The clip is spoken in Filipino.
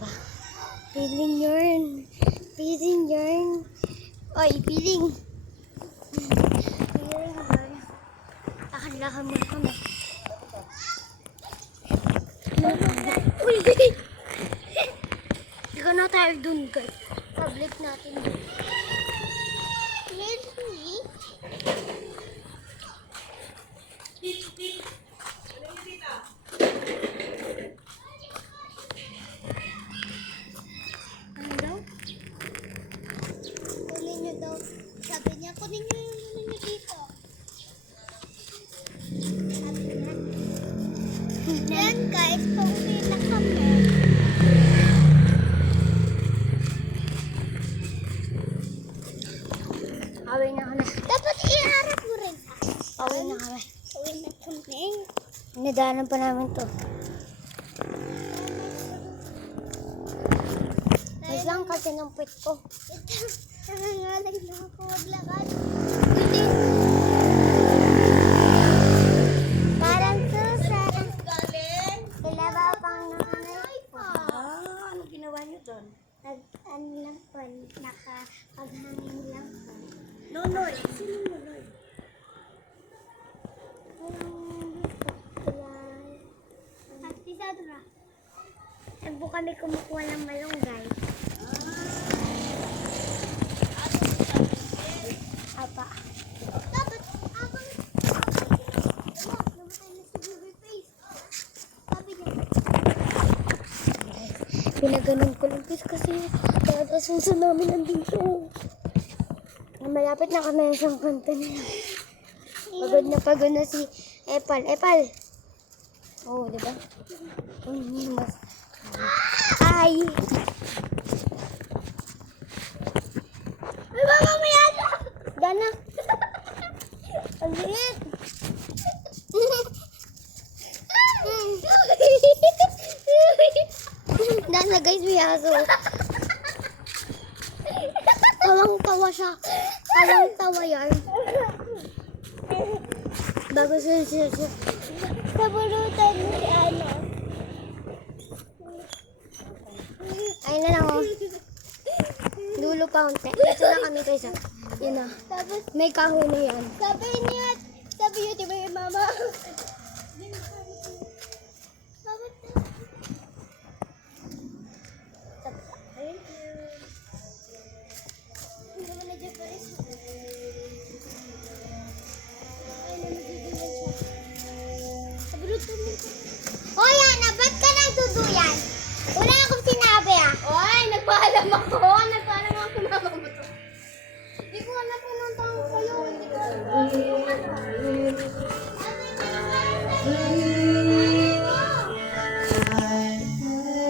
pa. Piling yarn. Piling yarn. Oy, piling. Piling yarn. Lakad-lakad muna kami. Uy! Hindi ka na tayo dun, guys. Public natin. Really? Ano daw? Kunin nyo daw. Sabi niya, kunin nyo dito. Sabi niya. Yan guys, pauwi na kami. Pauwi na kami. Dapat iharap mo rin. Pauwi na kami. Pauwi na kami. Nadaanan pa namin to. Mas lang kasi ng puwit ko. Nangangalag na ako maglakad. Hindi. Parang susa. Ilaba pang nanay ko. Ano ginawa niyo doon? Ano lang po, nakapaghangin lang po. Nonoy. Sino Nonoy? Ate Sadra. Nagbo kami kumukuha ng malunggay. Apa. Dapat, abang. Namatay na si Google Face. Sabi niya. Pinaganon ko lang kasi talaga suso namin nandito. Malapit na kami sa kanta nila. Pagod na si Epal. Epal! Oo, di ba? Mas... Ay! Ay, mama, may ano! Dana! Ang liit! Dana, guys, may aso. Tawang-tawa siya. Tawang-tawa yan. Bago siya. Sabulutan mo si ano. Ayun na lang oh. Dulo pa unti. Dito na kami guys ah. Yun na. Tapos, may kahon na yan. Sabi niya, di ba yung mama? Hoy, Ana, ba't ka nagduduyan? Wala akong sinabi ah. Oy, nagpaalam ako. Nagpaalam ako kay mama mo to. Hindi ko alam kung anong tawag sa'yo. Hindi ko alam.